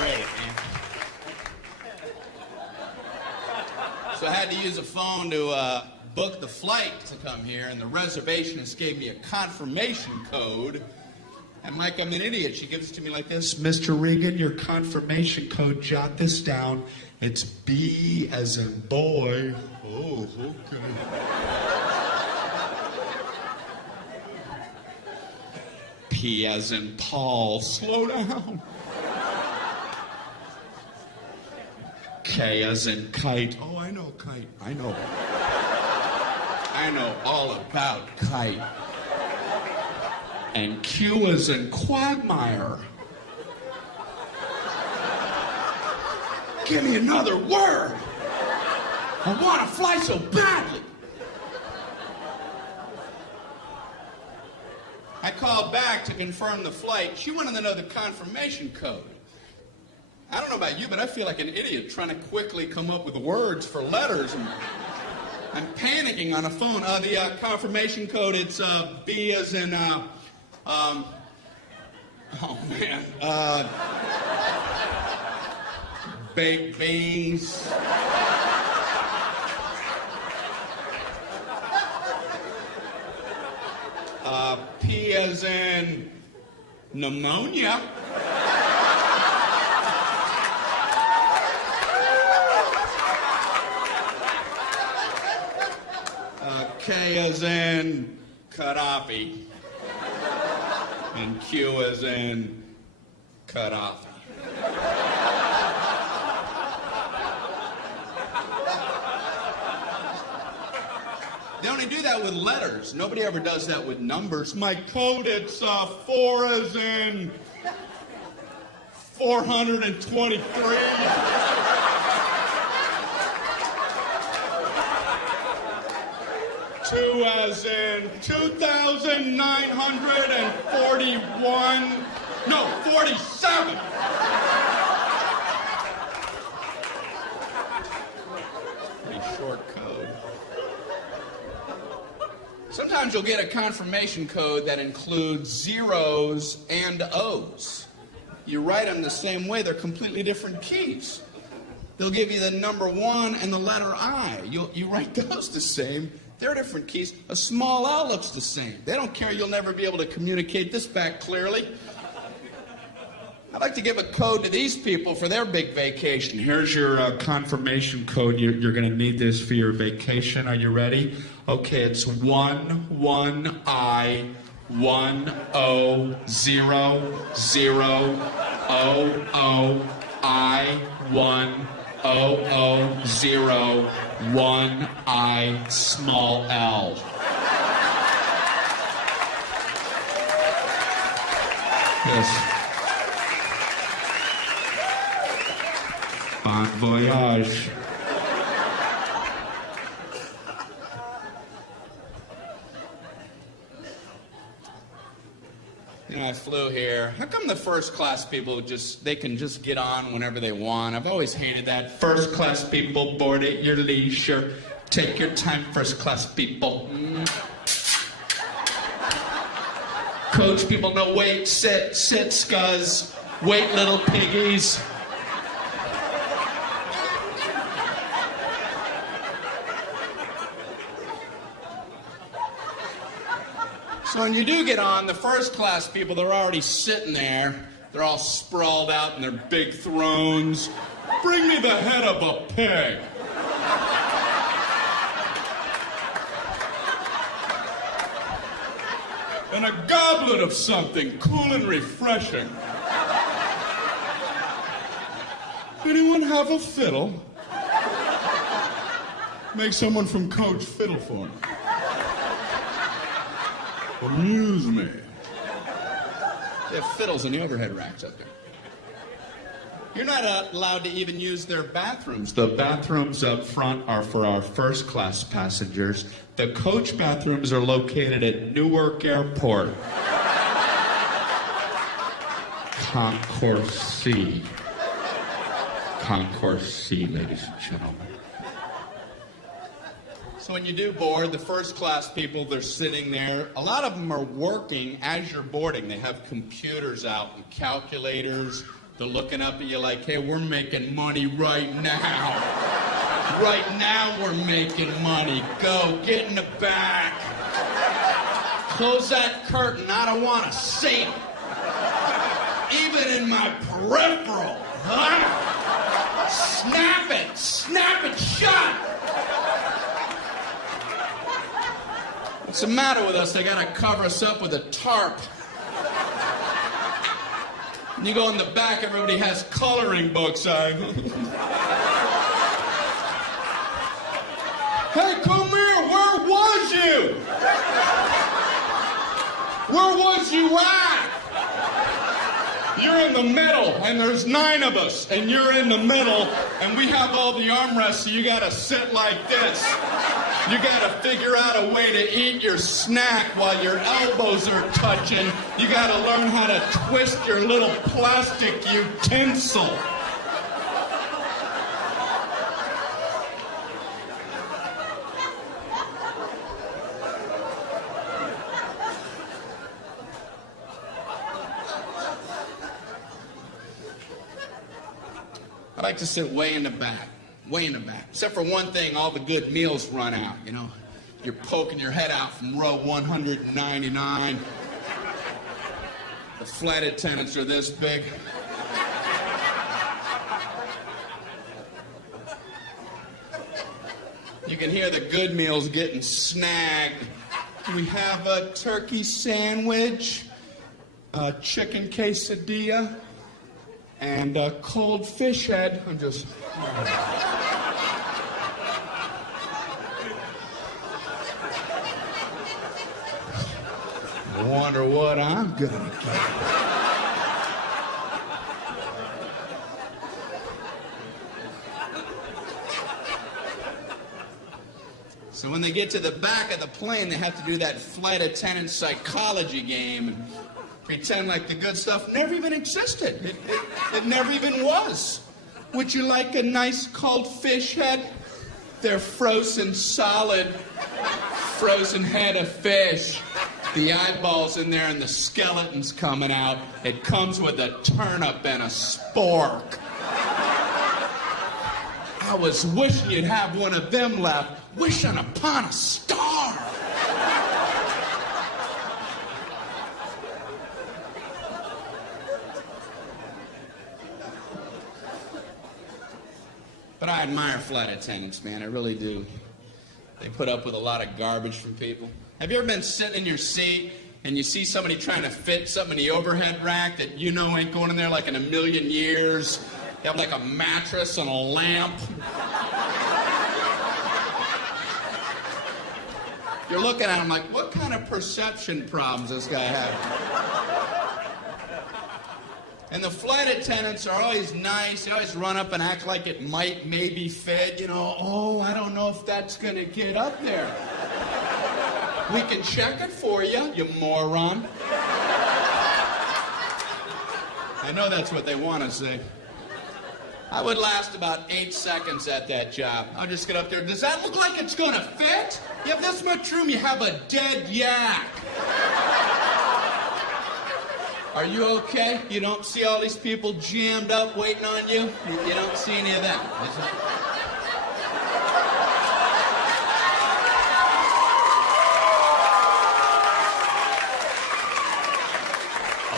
Great, man. So I had to use a phone to book the flight to come here, and the reservationist gave me a confirmation code. And like I'm an idiot, she gives it to me like this. Mr. Regan, your confirmation code, jot this down. It's B as in boy. Oh, okay. P as in Paul. Slow down. K as in kite. Oh, I know kite. I know all about kite. And Q as in quagmire. Give me another word. I want to fly so badly. I called back to confirm the flight. She wanted to know the confirmation code. I don't know about you, but I feel like an idiot trying to quickly come up with words for letters. I'm panicking on a phone. The confirmation code, it's B as in, oh man, baked beans. P as in pneumonia. K as in Gaddafi. And Q as in Gaddafi. They only do that with letters. Nobody ever does that with numbers. My code, it's 4 as in 423. 2 as in 2,941. No, 47. Pretty short code. Sometimes you'll get a confirmation code that includes zeros and O's. You write them the same way, they're completely different keys. They'll give you the number 1 and the letter I. You write those the same. They're different keys. A small L looks the same. They don't care. You'll never be able to communicate this back clearly. I'd like to give a code to these people for their big vacation. Here's your confirmation code. You're going to need this for your vacation. Are you ready? Okay, it's 1-1-I 1-0-0-0-I-1-0-0-0-1-I small L. Yes. Bon voyage. You know, I flew here. How come the first class people they can just get on whenever they want? I've always hated that. First class people, board at your leisure. Take your time, first class people. Coach people, no wait, sit, scuzz. Wait, little piggies. So when you do get on, the first class people, they're already sitting there. They're all sprawled out in their big thrones. Bring me the head of a pig. And a goblet of something cool and refreshing. Anyone have a fiddle? Make someone from Coach fiddle for me. Amuse me. They have fiddles in the overhead racks up there. You're not allowed to even use their bathrooms. The bathrooms up front are for our first class passengers. The coach bathrooms are located at Newark Airport. Concourse C. Concourse C, ladies and gentlemen. So when you do board, the first class people, they're sitting there. A lot of them are working as you're boarding. They have computers out and calculators. They're looking up at you like, hey, we're making money right now. Right now we're making money. Go, get in the back. Close that curtain. I don't want to see it. Even in my peripheral. Snap it. Snap it shut. What's the matter with us? They got to cover us up with a tarp. And you go in the back, everybody has coloring books on. Hey, come here, where was you? Where was you at? You're in the middle, and there's 9 of us, and you're in the middle, and we have all the armrests, so you gotta sit like this. You gotta figure out a way to eat your snack while your elbows are touching. You gotta learn how to twist your little plastic utensil. I like to sit way in the back. Way in the back. Except for one thing, all the good meals run out, you know. You're poking your head out from row 199. The flight attendants are this big. You can hear the good meals getting snagged. We have a turkey sandwich, a chicken quesadilla, and a cold fish head. I'm just... I wonder what I'm gonna get. So when they get to the back of the plane, they have to do that flight attendant psychology game and pretend like the good stuff never even existed. It never even was. Would you like a nice cold fish head? They're frozen solid, frozen head of fish. The eyeballs in there and the skeleton's coming out. It comes with a turnip and a spork. I was wishing you'd have one of them left, wishing upon a star. But I admire flight attendants, man, I really do. They put up with a lot of garbage from people. Have you ever been sitting in your seat and you see somebody trying to fit something in the overhead rack that you know ain't going in there like in a million years? They have like a mattress and a lamp. You're looking at them like, what kind of perception problems does this guy have? And the flight attendants are always nice. They always run up and act like it might maybe fit. You know, oh, I don't know if that's going to get up there. We can check it for you, you moron. I know that's what they want to say. I would last about 8 seconds at that job. I'll just get up there. Does that look like it's going to fit? You have this much room, you have a dead yak. Are you okay? You don't see all these people jammed up waiting on you? You don't see any of that, is it?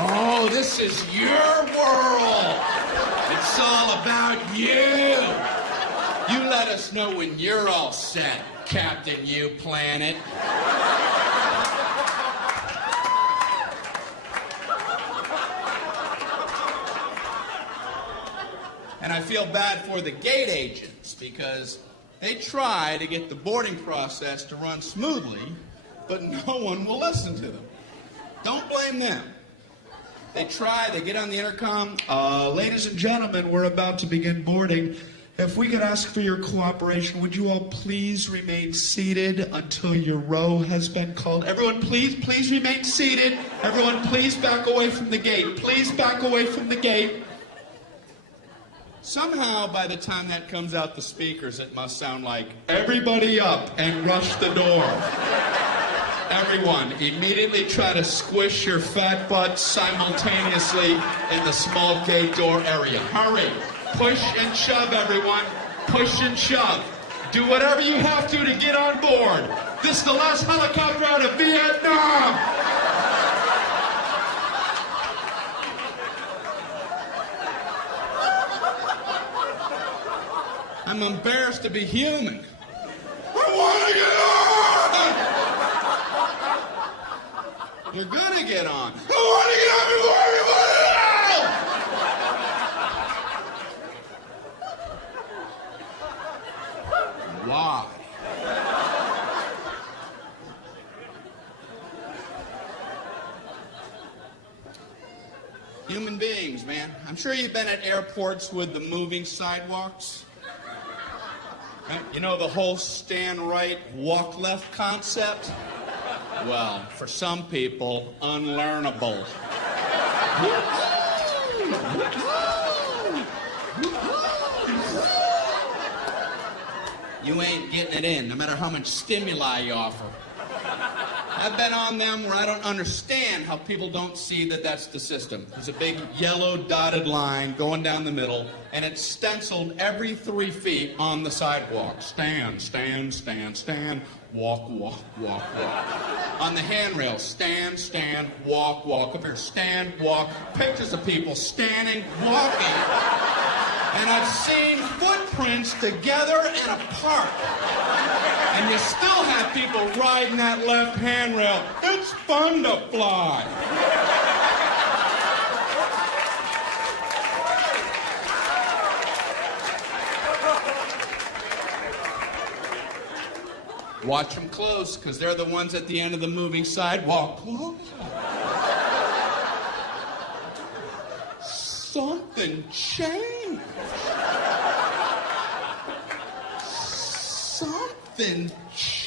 Oh, this is your world. It's all about you. You let us know when you're all set, Captain U-Planet. And I feel bad for the gate agents because they try to get the boarding process to run smoothly, but no one will listen to them. Don't blame them. They try, they get on the intercom. Ladies and gentlemen, we're about to begin boarding. If we could ask for your cooperation, would you all please remain seated until your row has been called? Everyone, please remain seated. Everyone, please back away from the gate. Please back away from the gate. Somehow, by the time that comes out the speakers, it must sound like, everybody up and rush the door. Everyone, immediately try to squish your fat butt simultaneously in the small gate door area. Hurry. Push and shove, everyone. Push and shove. Do whatever you have to get on board. This is the last helicopter out of Vietnam. I'm embarrassed to be human. I want to get on! You're gonna get on. I want to get on before everybody else! Why? Human beings, man. I'm sure you've been at airports with the moving sidewalks. You know the whole stand right, walk left concept? Well, for some people, unlearnable. You ain't getting it in, no matter how much stimuli you offer. I've been on them where I don't understand how people don't see that that's the system. There's a big yellow dotted line going down the middle, and it's stenciled every 3 feet on the sidewalk. Stand, stand, stand, stand, walk, walk, walk, walk. On the handrail, stand, stand, walk, walk. Up here, stand, walk. Pictures of people standing, walking. And I've seen footprints together and apart. And you still have people riding that left handrail. It's fun to fly. Watch them close, because they're the ones at the end of the moving sidewalk. Something changed. Something changed.